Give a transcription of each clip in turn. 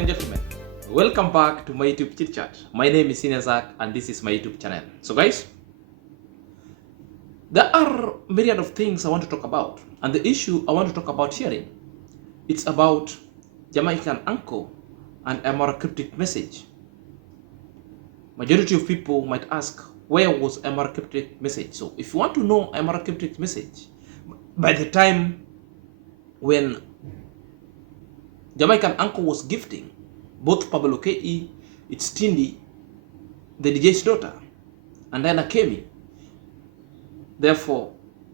and gentlemen, welcome back to my YouTube chit chat. My name is Zach and this is my YouTube channel. So guys, there are myriad of things I want to talk about, and the issue I want to talk about here, it's about Jamaican uncle and a more cryptic message. Majority of people might ask, where was a more cryptic message? So if you want to know a more cryptic message, by the time when Jamaican uncle was gifting both Pablo K.E., it's TINDY, the DJ's daughter, and then Akemi. Therefore,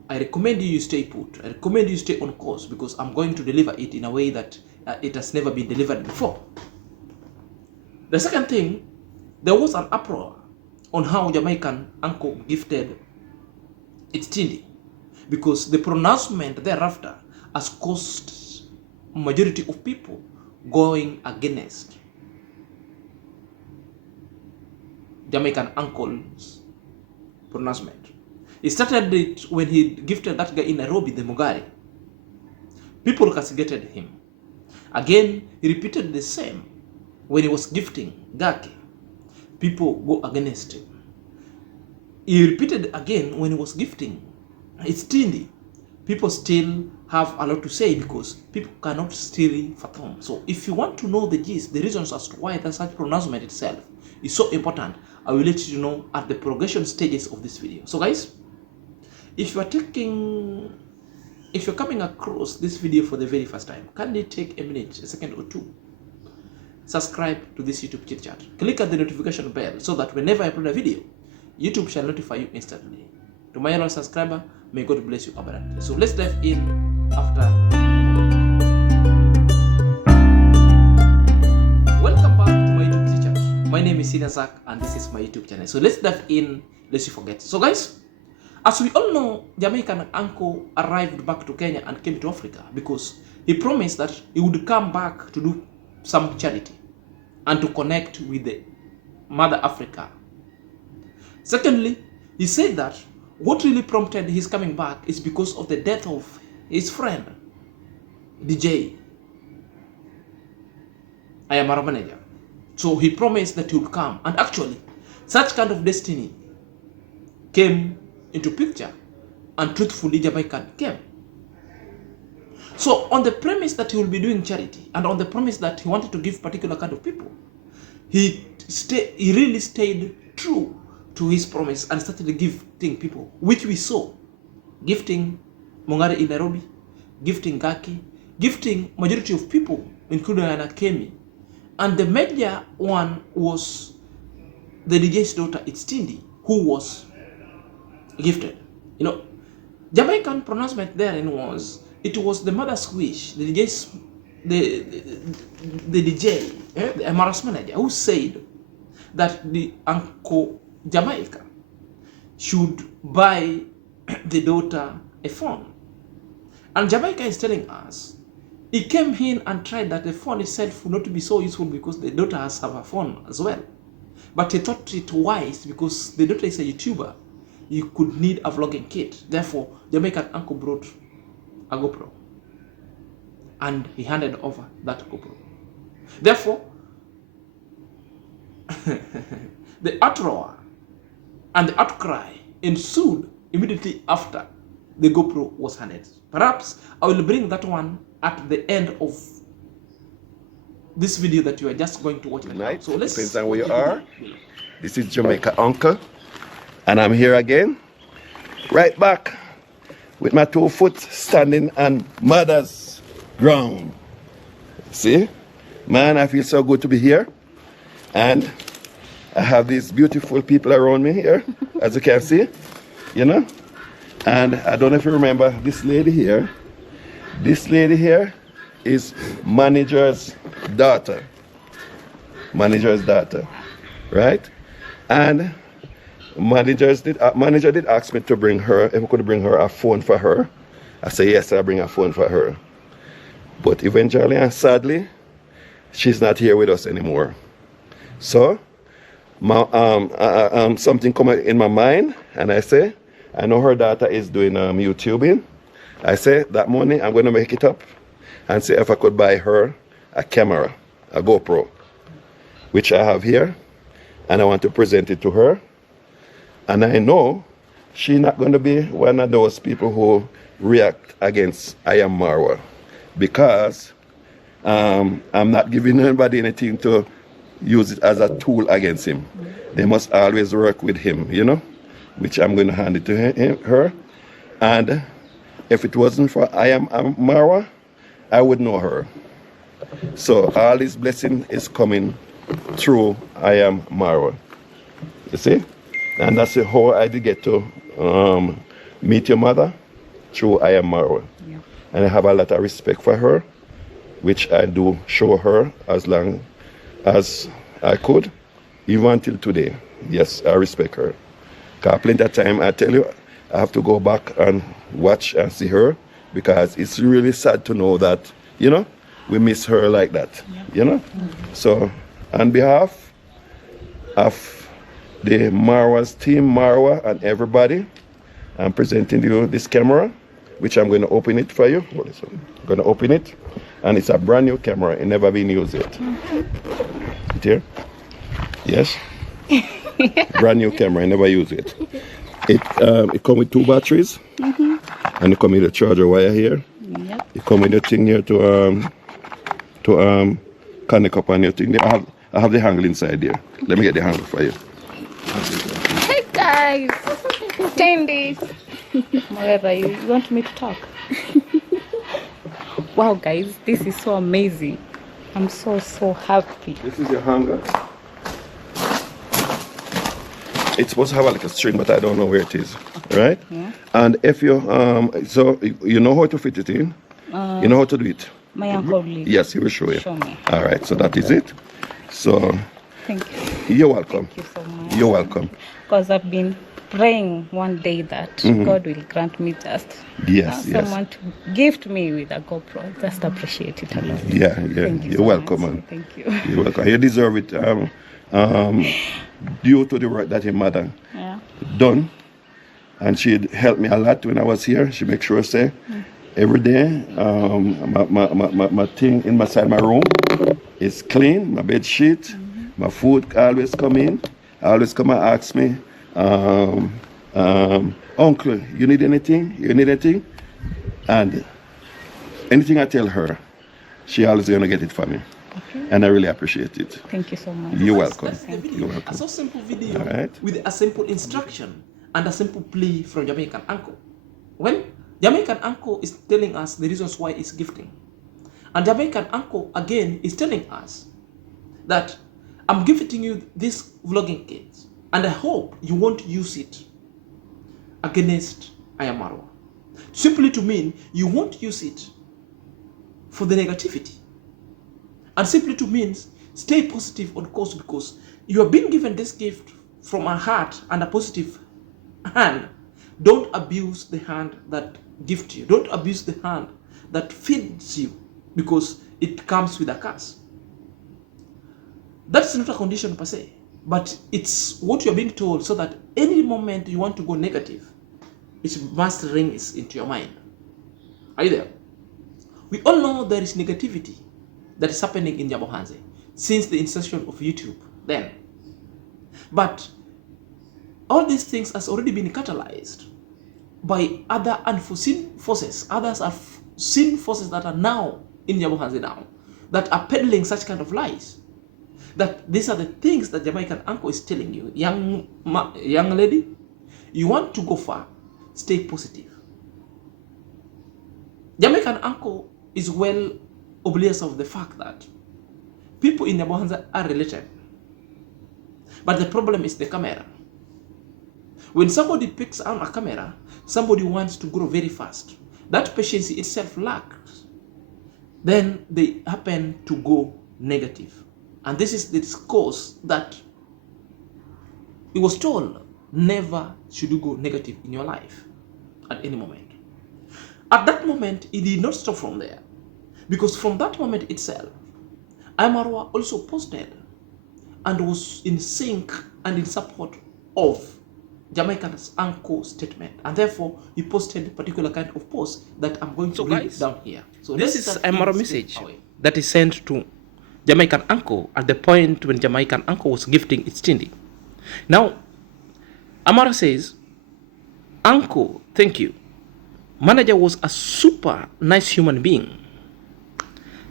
I recommend you stay put. I recommend you stay on course because I'm going to deliver it in a way that it has never been delivered before. The second thing, there was an uproar on how Jamaican uncle gifted its TINDY because the pronouncement thereafter has caused majority of people going against Jamaican uncle's pronouncement. He started it when he gifted that guy in Nairobi, the Mugari. People castigated him. Again, he repeated the same when he was gifting Gaki. People go against him. He repeated again when he was gifting it's TINDY. People still have a lot to say because people cannot still fathom. So if you want to know the gist, the reasons as to why that such pronouncement itself is so important, I will let you know at the progression stages of this video. So guys, if you're coming across this video for the very first time, kindly take a minute, a second or two, subscribe to this YouTube chit chat. Click at the notification bell so that whenever I upload a video, YouTube shall notify you instantly. To my fellow subscriber, may God bless you abundantly. So let's dive in after. Welcome back to my YouTube chit chat. My name is Zach and this is my YouTube channel. So let's dive in, lest you forget. So guys, as we all know, Jamaican uncle arrived back to Kenya and came to Africa because he promised that he would come back to do some charity and to connect with the Mother Africa. Secondly, he said that what really prompted his coming back is because of the death of his friend, DJ, I Am Marwa manager. So he promised that he would come, and actually, such kind of destiny came into picture, and truthfully, Jamaican came. So on the premise that he will be doing charity, and on the promise that he wanted to give particular kind of people, he really stayed true to his promise and started gifting people, which we saw. Gifting Mongare in Nairobi, gifting Gaki, gifting majority of people, including Anakemi. And the major one was the DJ's daughter, it's TINDY, who was gifted. You know, Jamaican pronouncement therein was, it was the mother's wish, the DJ, the Marwa's manager, who said that the uncle Jamaica should buy the daughter a phone. And Jamaica is telling us he came in and tried that the phone itself would not be so useful because the daughter has a phone as well. But he thought it wise because the daughter is a YouTuber. You could need a vlogging kit. Therefore, Jamaican uncle brought a GoPro. And he handed over that GoPro. Therefore, the uproar and the outcry ensued immediately after the GoPro was handed. Perhaps I will bring that one at the end of this video that you are just going to watch right now. So let's depends on where you are. This is Jamaica Uncle, and I'm here again, right back with my 2 foot standing on mother's ground. See, man, I feel so good to be here, and I have these beautiful people around me here, as you can see, you know. And I don't know if you remember this lady here. This lady here is manager's daughter. Manager's daughter, right? And manager did ask me to bring her, if I could bring her a phone for her. I said yes, I'll bring a phone for her. But eventually and sadly, she's not here with us anymore. So, something come in my mind, and I say, I know her daughter is doing YouTubing. I say that morning I'm going to make it up and see if I could buy her a camera, a GoPro, which I have here, and I want to present it to her. And I know she's not going to be one of those people who react against I Am Marwa, because I'm not giving anybody anything to use it as a tool against him. They must always work with him, you know, which I'm going to hand it to her. And if it wasn't for I Am Marwa, I would know her. So all this blessing is coming through I Am Marwa. You see? And that's how I did get to meet your mother, through I Am Marwa. Yeah. And I have a lot of respect for her, which I do show her as long as I could, even until today. Yes, I respect her. Because plenty of time, I tell you, I have to go back and watch and see her, because it's really sad to know that, you know, we miss her like that, you know? So, on behalf of the Marwa's team, Marwa and everybody, I'm presenting you this camera, which I'm going to open it for you. Hold this one. I'm going to open it, and it's a brand new camera. It never been used yet. It here? Yes? Brand new camera. I never use it. It comes with 2 batteries, and it comes with a charger wire here. Yep. It comes with a thing here to connect up on your thing. I have the handle inside there. Let me get the handle for you. Hey guys, TINDY. Whatever, you want me to talk? Wow guys, this is so amazing. I'm so happy. This is your hanger. It's supposed to have like a string, but I don't know where it is. Right? Yeah. And if you so you know how to fit it in. You know how to do it. My uncle will Yes, he will show you. show me. All right, so that is it. So Thank you. you're welcome. Thank you so much. You're welcome. Because I've been praying one day that God will grant me just Yes, yes. someone to gift me with a GoPro. Just appreciate it a lot. Yeah. Thank you You're so welcome, much. man. Thank you. You're welcome. You deserve it. Due to the work that your mother Yeah. done, and she helped me a lot when I was here. She make sure say every day my thing in my side my room is clean, my bed sheet, my food always come in. Always come and ask me, uncle, you need anything? You need anything? And anything I tell her, she always gonna get it for me. Okay. And I really appreciate it. Thank you so much. You're welcome. That's the video. You're welcome. A so simple video All right. with a simple instruction and a simple plea from Jamaican uncle. Well, Jamaican uncle is telling us the reasons why he's gifting. And Jamaican uncle again is telling us that I'm gifting you this vlogging kit, and I hope you won't use it against I Am Marwa. Simply to mean you won't use it for the negativity. And simply to means stay positive on course, because you have been given this gift from a heart and a positive hand. Don't abuse the hand that gives you. Don't abuse the hand that feeds you, because it comes with a curse. That's not a condition per se, but it's what you're being told, so that any moment you want to go negative, it must ring into your mind. Are you there? We all know there is negativity that is happening in Yabohanze since the insertion of YouTube then. But all these things has already been catalyzed by other unforeseen forces. Others are seen forces that are now in Yabohanze now, that are peddling such kind of lies. That these are the things that Jamaican uncle is telling you. Young lady, you want to go far, stay positive. Jamaican uncle is well oblivious of the fact that people in Yabohanza are related. But the problem is the camera. When somebody picks on a camera, somebody wants to grow very fast. That patience itself lacks. Then they happen to go negative. And this is the discourse that he was told, never should you go negative in your life at any moment. At that moment, he did not stop from there. Because from that moment itself, I Am Marwa also posted and was in sync and in support of Jamaican's uncle statement. And therefore, he posted a particular kind of post that I'm going to read down here. So this is I Am Marwa message that is sent to Jamaican uncle at the point when Jamaican uncle was gifting its TINDY. Now, Amara says, "Uncle, thank you. Manager was a super nice human being.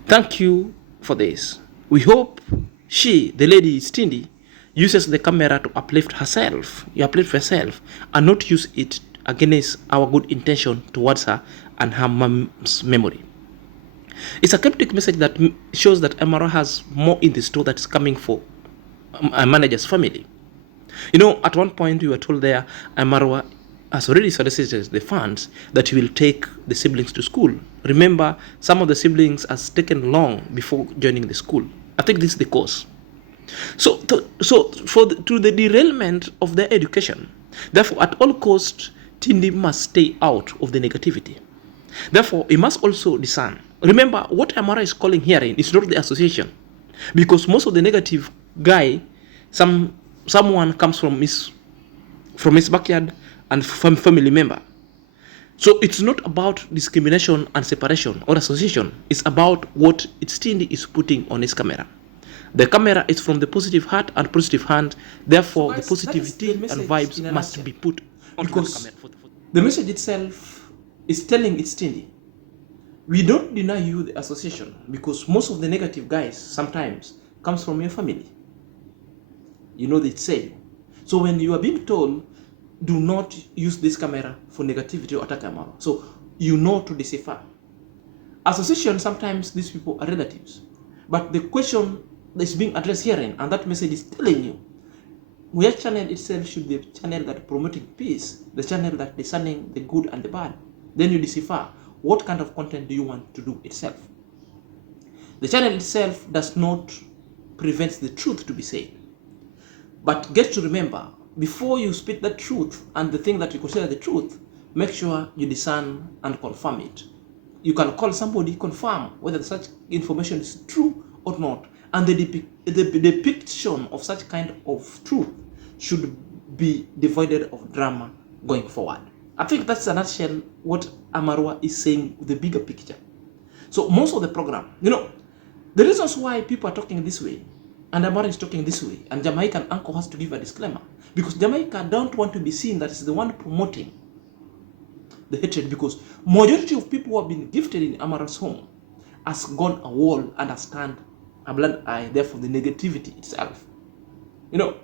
Thank you for this. We hope she, the lady TINDY, uses the camera to uplift herself, and not use it against our good intention towards her and her mom's memory." It's a cryptic message that shows that Amara has more in the store that's coming for a manager's family. You know, at one point we were told there, Marwa has already solicited the funds that he will take the siblings to school. Remember, some of the siblings has taken long before joining the school. I think this is the cause. So to the derailment of their education, therefore, at all costs, TINDY must stay out of the negativity. Therefore, he must also discern. Remember, what Amara is calling hearing is not the association, because most of the negative guy, someone comes from his backyard and from family member. So it's not about discrimination and separation or association. It's about what its TINDY is putting on his camera. The camera is from the positive heart and positive hand. Therefore, so guys, the positivity and vibes must be put on the camera. The message itself is telling its TINDY, we don't deny you the association, because most of the negative guys sometimes comes from your family. You know, they say. So when you are being told, do not use this camera for negativity or attack Amara, so you know to decipher. Association, sometimes these people are relatives. But the question that is being addressed herein, and that message is telling you, your channel itself should be a channel that promoting peace, the channel that discerning the good and the bad. Then you decipher what kind of content do you want to do itself. The channel itself does not prevent the truth to be said. But get to remember, before you spit the truth and the thing that you consider the truth, make sure you discern and confirm it. You can call somebody, confirm whether such information is true or not. And the depiction of such kind of truth should be devoid of drama going forward. I think that's a nutshell what Marwa is saying, the bigger picture. So most of the program, you know, the reasons why people are talking this way, and Marwa is talking this way, and Jamaican uncle has to give a disclaimer, because Jamaica don't want to be seen that is the one promoting the hatred, because majority of people who have been gifted in Amara's home has gone a wall and has turned a blind eye there for the negativity itself. You know,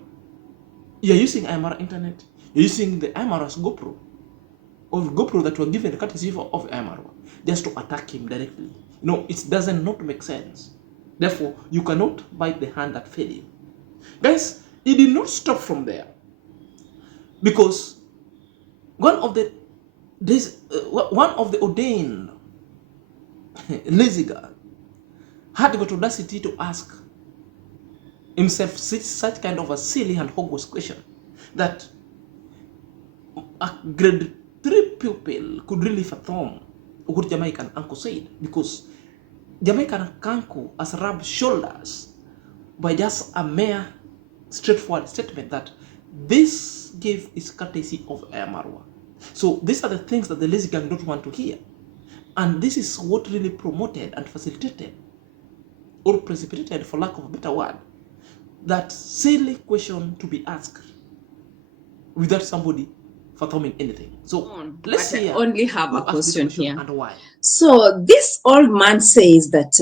you're using Amara internet, you're using the Amara's GoPro, or GoPro that were given courtesy of Marwa, just to attack him directly. You know, it doesn't not make sense. Therefore, you cannot bite the hand that fed you. Guys, it did not stop from there, because one of the ordained lazy guy had got audacity to ask himself such kind of a silly and hogwash question that a grade 3 pupil could really fathom what Jamaican uncle said, because Jamaican uncle has rubbed shoulders by just a mere straightforward statement that this gift is courtesy of I Am Marwa. So these are the things that the lazy gang don't want to hear. And this is what really promoted and facilitated, or precipitated, for lack of a better word, that silly question to be asked without somebody fathoming anything. So let's see. I only have a question here. And why? So this old man says that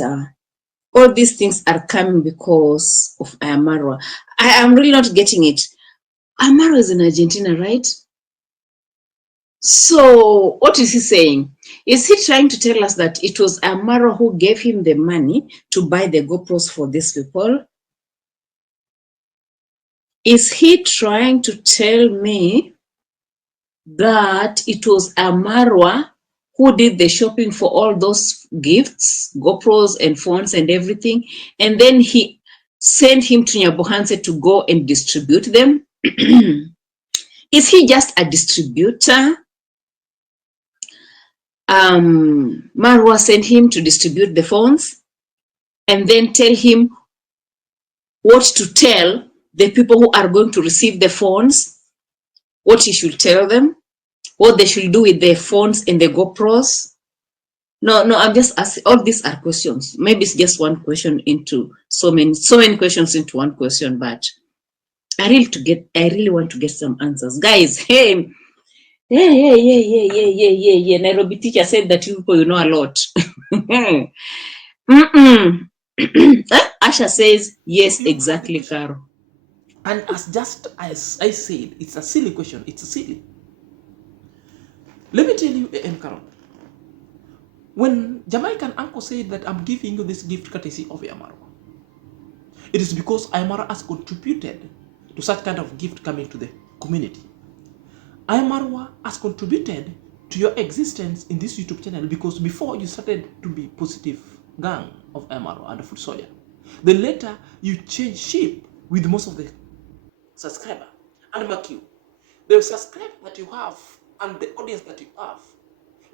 all these things are coming because of I Am Marwa. I am really not getting it. I Am Marwa is in Argentina, right? So what is he saying? Is he trying to tell us that it was I Am Marwa who gave him the money to buy the GoPros for these people? Is he trying to tell me that it was I Am Marwa who did the shopping for all those gifts, GoPros and phones and everything, and then he sent him to Nyabohanse to go and distribute them? Is he just a distributor? Marwa sent him to distribute the phones and then tell him what to tell the people who are going to receive the phones, what he should tell them, what they should do with their phones and the GoPros. No, no, I'm just asking. All these are questions. Maybe it's just one question into so many questions into one question. But I really want to get some answers, guys. Hey, yeah. Nairobi teacher said that you people, you know a lot. Asha says yes, You've heard the exactly, question. Caro. And as I said, it's a silly question. It's silly. Let me tell you, A.M. Carol. When Jamaican uncle said that I'm giving you this gift courtesy of I Am Marwa, it is because I Am Marwa has contributed to such kind of gift coming to the community. I Am Marwa has contributed to your existence in this YouTube channel because before you started to be positive gang of I Am Marwa and the food soldier, then later you changed shape with most of the subscriber. And mark you, the subscriber that you have and the audience that you have,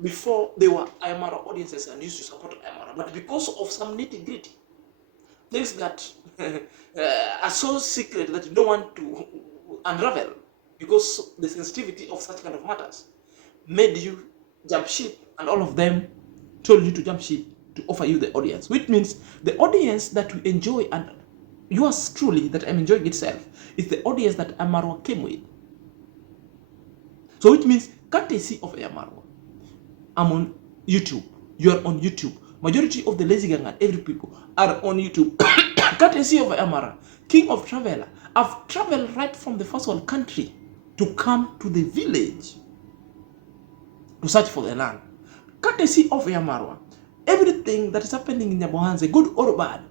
before they were I Am Marwa audiences and used to support I Am Marwa, but because of some nitty gritty things that are so secret that you don't want to unravel, because the sensitivity of such kind of matters made you jump ship, and all of them told you to jump ship to offer you the audience, which means the audience that we enjoy and yours truly that I'm enjoying itself is the audience that I Am Marwa came with. So which means courtesy of I Am Marwa, I'm on YouTube, you are on YouTube, majority of the lazy gang and every people are on YouTube. Courtesy of I Am Marwa, king of traveler. I've traveled right from the first world country to come to the village to search for the land. Courtesy of I Am Marwa, everything that is happening in Nyabohanse, good or bad,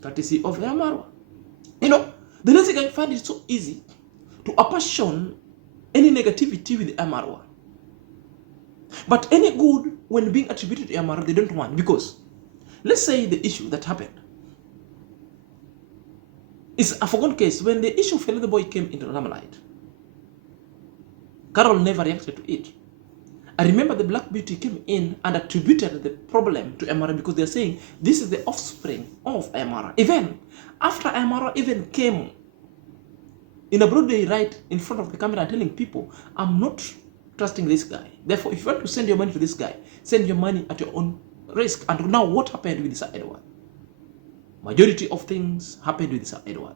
courtesy of I Am Marwa. You know, the lazy gang find it so easy to apportion any negativity with I Am Marwa. But any good, when being attributed to I Am Marwa, they don't want. Because, let's say the issue that happened is a forgotten case. When the issue of the boy came into the limelight, Carol never reacted to it. I remember the Black Beauty came in and attributed the problem to I Am Marwa because they're saying this is the offspring of I Am Marwa. Even after I Am Marwa even came in a broad day right in front of the camera and telling people, I'm not trusting this guy. Therefore, if you want to send your money to this guy, send your money at your own risk. And now what happened with Sir Edward? Majority of things happened with Sir Edward.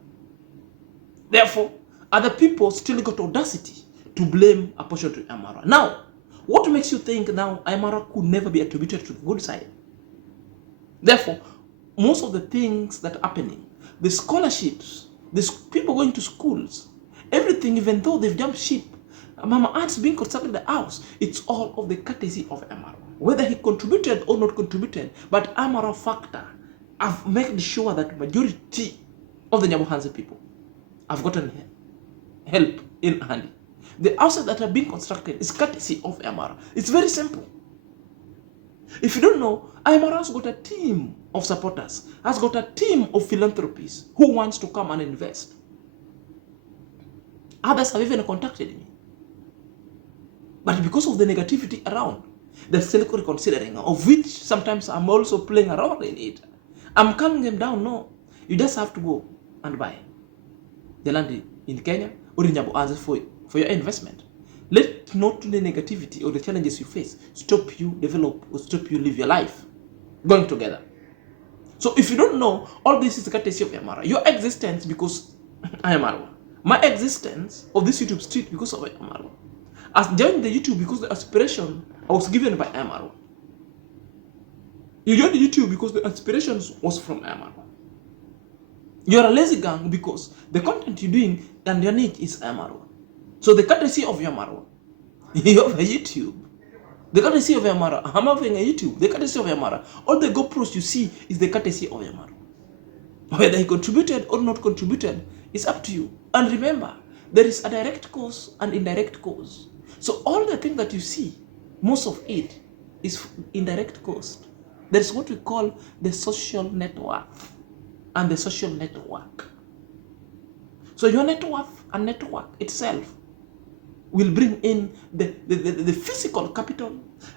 Therefore, other people still got audacity to blame a portion to I Am Marwa. Now, what makes you think now I Am Marwa could never be attributed to the good side? Therefore, most of the things that are happening, the scholarships, the people going to schools, everything, even though they've jumped ship, Mama Arts being constructed the house, it's all of the courtesy of I Am Marwa. Whether he contributed or not contributed, but I Am Marwa factor, I've made sure that majority of the Nyabohanse people have gotten help in handy. The houses that are being constructed is courtesy of I Am Marwa. It's very simple. If you don't know, I Am Marwa has got a team of supporters, has got a team of philanthropists who wants to come and invest. Others have even contacted me. But because of the negativity around, they're still considering, of which sometimes I'm also playing around in it. I'm calming them down. No, you just have to go and buy the land in Kenya or in Nyabohanse for your investment. Let not the negativity or the challenges you face stop you develop or stop you live your life going together. So if you don't know, all this is the courtesy of I Am Marwa. Your existence because I Am Marwa. My existence of this YouTube street because of I Am Marwa. I joined the YouTube because the aspiration I was given by I Am Marwa. You joined the YouTube because the aspiration was from I Am Marwa. You're a lazy gang because the content you're doing and your niche is I Am Marwa. So the courtesy of I Am Marwa, you have a YouTube. The courtesy of I Am Marwa, I'm having a YouTube. The courtesy of I Am Marwa, all the GoPros you see is the courtesy of I Am Marwa. Whether he contributed or not contributed, it's up to you. And remember, there is a direct cause and indirect cause. So all the things that you see, most of it is indirect cost. There is what we call the social network and the social network. So your network and network itself will bring in the physical capital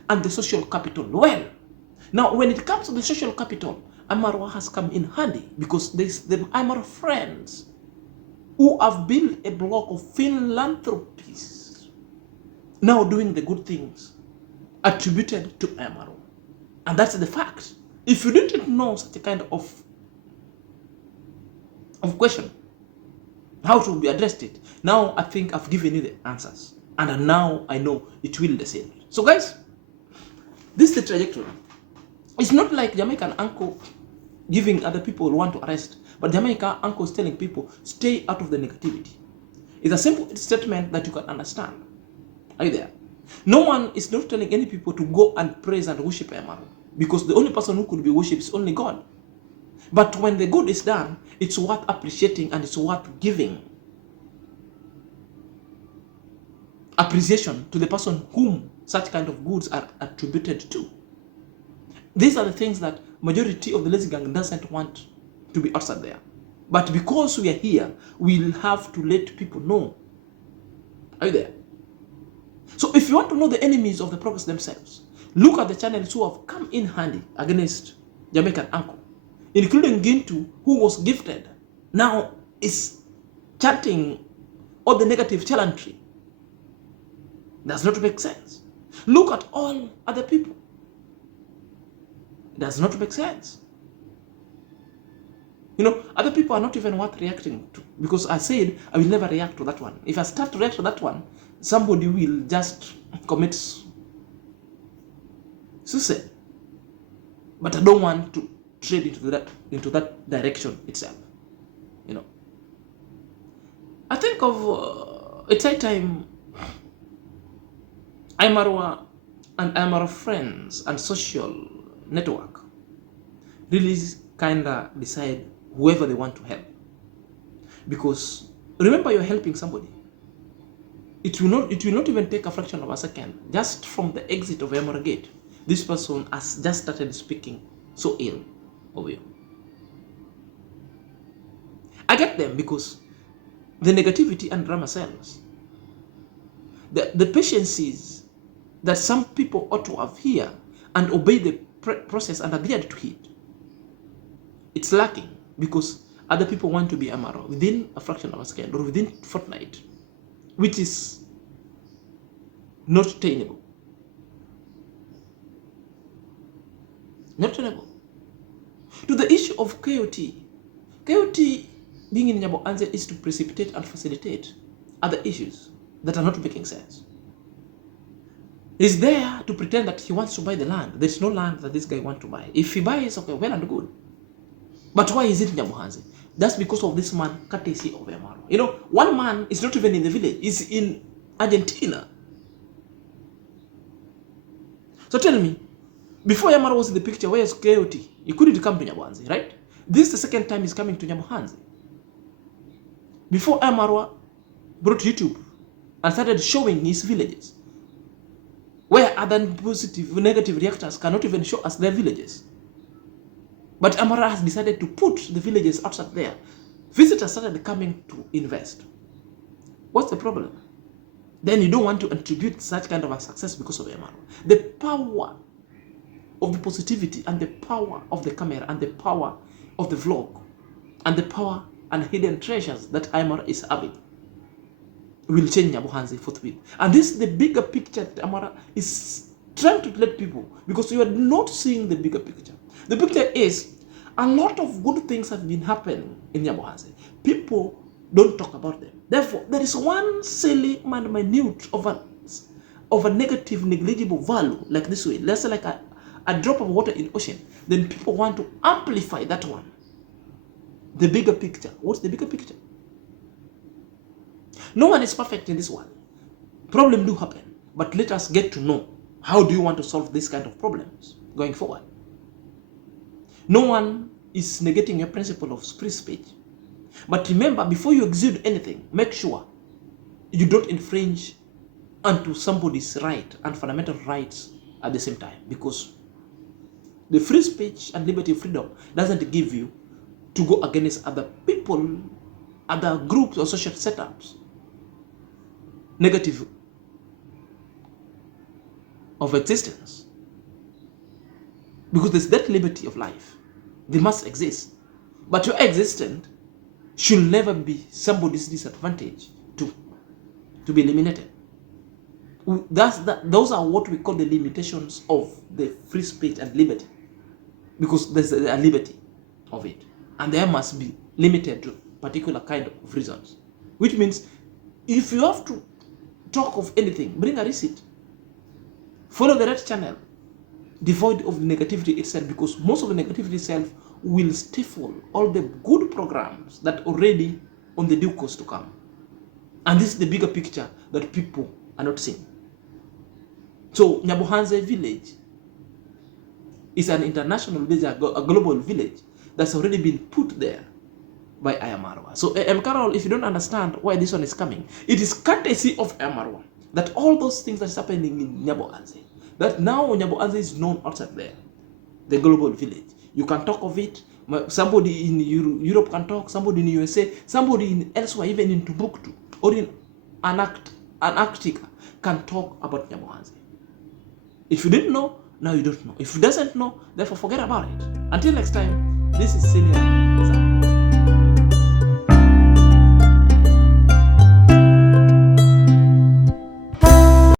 and the social capital. Well, now when it comes to the social capital, I Am Marwa has come in handy because there's the I Am Marwa friends who have built a block of philanthropies now doing the good things attributed to I Am Marwa. And that's the fact. If you didn't know such a kind of question, how to be addressed it, now I think I've given you the answers. And now I know it will the same. So guys, this is the trajectory. It's not like Jamaican uncle giving other people want to arrest, but Jamaican uncle is telling people, stay out of the negativity. It's a simple statement that you can understand. Are you there? No one is not telling any people to go and praise and worship I Am Marwa, because the only person who could be worshipped is only God. But when the good is done, it's worth appreciating and it's worth giving appreciation to the person whom such kind of goods are attributed to. These are the things that majority of the lazy gang doesn't want to be outside there. But because we are here, we'll have to let people know. Are you there? So if you want to know the enemies of the progress themselves, look at the channels who have come in handy against Jamaican uncle, including Gintu, who was gifted, now is chanting all the negative challenge. Does not make sense. Look at all other people. It does not make sense. You know, other people are not even worth reacting to, because I said I will never react to that one. If I start to react to that one, somebody will just commit suicide. But I don't want to trade into that direction itself. You know, I think of it's high time I Am Marwa and I Am Marwa friends and social network really kinda decide whoever they want to help. Because remember, you're helping somebody. It will not even take a fraction of a second. Just from the exit of Emora Gate, this person has just started speaking so ill of you. I get them, because the negativity and drama sells. The patience that some people ought to have here and obey the process and adhere to it, it's lacking, because other people want to be Amaro within a fraction of a second or within a fortnight, which is not attainable. Not attainable. To the issue of KOT being in Nyabo Anze is to precipitate and facilitate other issues that are not making sense. He's there to pretend that he wants to buy the land. There's no land that this guy wants to buy. If he buys, okay, well and good. But why is it Nyamuhanzi? That's because of this man, courtesy of Marwa. You know, one man is not even in the village. He's in Argentina. So tell me, before Marwa was in the picture, where's KOT? He couldn't come to Nyamuhanzi, right? This is the second time he's coming to Nyamuhanzi. Before Marwa brought YouTube and started showing his villages, where other positive, negative reactors cannot even show us their villages. But Amara has decided to put the villages outside there. Visitors started coming to invest. What's the problem? Then you don't want to attribute such kind of a success because of Amara. The power of the positivity and the power of the camera and the power of the vlog and the power and hidden treasures that Amara is having will change Nyamuhanzi forthwith. And this is the bigger picture that Amara is trying to let people, because you are not seeing the bigger picture. The picture is a lot of good things have been happening in Nyamuhanzi. People don't talk about them. Therefore, there is one silly and minute of a negative, negligible value like this way. Let's say like a drop of water in the ocean. Then people want to amplify that one. The bigger picture. What's the bigger picture? No one is perfect in this world. Problems do happen. But let us get to know, how do you want to solve this kind of problems going forward? No one is negating your principle of free speech. But remember, before you exude anything, make sure you don't infringe onto somebody's right and fundamental rights at the same time. Because the free speech and liberty of freedom doesn't give you to go against other people, other groups or social setups negative of existence. Because there's that liberty of life. They must exist. But your existence should never be somebody's disadvantage to be eliminated. Those are what we call the limitations of the free speech and liberty, because there's a liberty of it, and there must be limited to particular kind of reasons, which means if you have to talk of anything, bring a receipt, follow the right channel, devoid of negativity itself, because most of the negativity itself will stifle all the good programs that already on the due course to come. And this is the bigger picture that people are not seeing. So Nyabohanse village is an international village, a global village that's already been put there by I Am Marwa. So Carol, if you don't understand why this one is coming, it is courtesy of I Am Marwa that all those things that's happening in Nyabohanse, that now Nyabohanse is known outside there, the global village. You can talk of it. Somebody in Europe can talk, somebody in USA, somebody in elsewhere, even in Timbuktu or in Antarctica can talk about Nyabohanse. If you didn't know, now you don't know. If you doesn't know, therefore forget about it. Until next time, this is Celia.